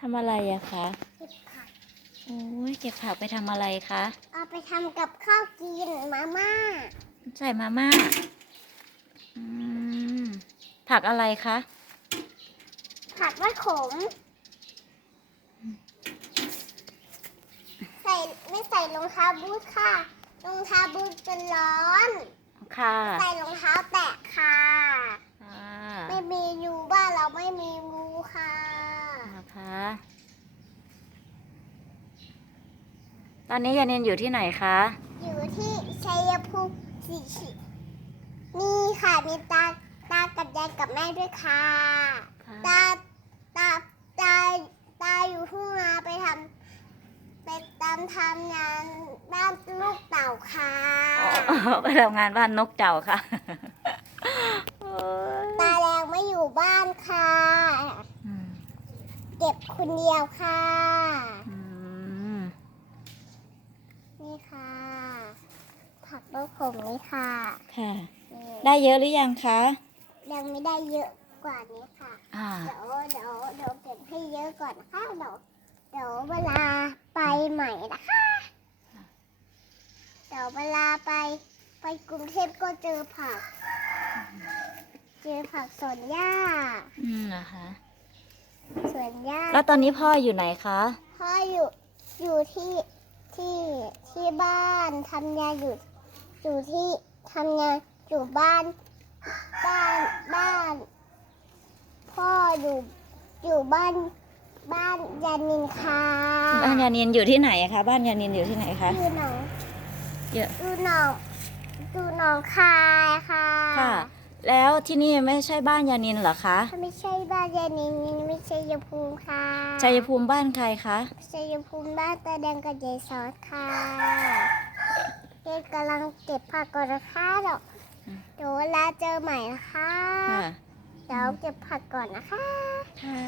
ทำอะไรอะคะ เก็บผัก โอ้ยเก็บผักไปทำอะไรคะ เอาไปทำกับข้าวกินมาม่า ใส่มาม่า อืม ผักอะไรคะ ผักว่าขม ใส่ไม่ใส่รองเท้าบูทค่ะ รองเท้าบูทเป็นร้อน ค่ะ ใส่รองเท้าแตะค่ะ อ่า ไม่มียูบ้านเราไม่มีงูค่ะ นะคะ ตอนนี้ยานินอยู่ที่ไหนคะ อยู่ที่ชัยภูมิสีชินี่ค่ะมีตาตากับยายกับแม่ด้วยค่ะ ตาตาตาตาอยู่ทุ่งนาไปทำไปตามทำงานบ้านลูกเต่าค่ะอ๋อไปทำงานบ้านนกเจ้าค่ะโอ้ยตาแดงไม่อยู่บ้านค่ะอืมเก็บคนเดียวค่ะอืม นี่ค่ะ ผักลูกผมนี่ค่ะค่ะ นี่ได้เยอะหรือยังคะ ยังไม่ได้เยอะกว่านี้ค่ะ อ่า เดี๋ยวเดี๋ยวเดี๋ยวเก็บให้เยอะก่อนนะคะเดี๋ยวเดี๋ยวเวลาไปใหม่นะคะ เดี๋ยวเวลาไปไปกรุงเทพก็เจอผัก เจอผักสวนหญ้าอืมนะคะ สวนหญ้าแล้วตอนนี้พ่ออยู่ไหนคะ พ่ออยู่อยู่ที่ ที่ที่บ้านทำงานอยู่อยู่ที่ทำงานอยู่บ้าน บ้านบ้าน พ่ออยู่อยู่บ้านบ้านยานินค่ะบ้านยานินอยู่ที่ไหนอะคะบ้านยานินอยู่ที่ไหนคะอยู่หนองเยอะอยู่หนองอยู่หนองคายค่ะค่ะ แล้วที่นี่ไม่ใช่บ้านยานินเหรอคะถ้าไม่ใช่บ้านยานินไม่ใช่ยภูมิค่ะชัยภูมิบ้านใครคะชัยภูมิบ้านตาแดงกับยายซอสค่ะเด็กกำลังเก็บผักก่อนนะคะเดี๋ยวเดี๋ยวเวลาเจอใหม่นะคะค่ะเดี๋ยวเก็บผักก่อนนะคะค่ะ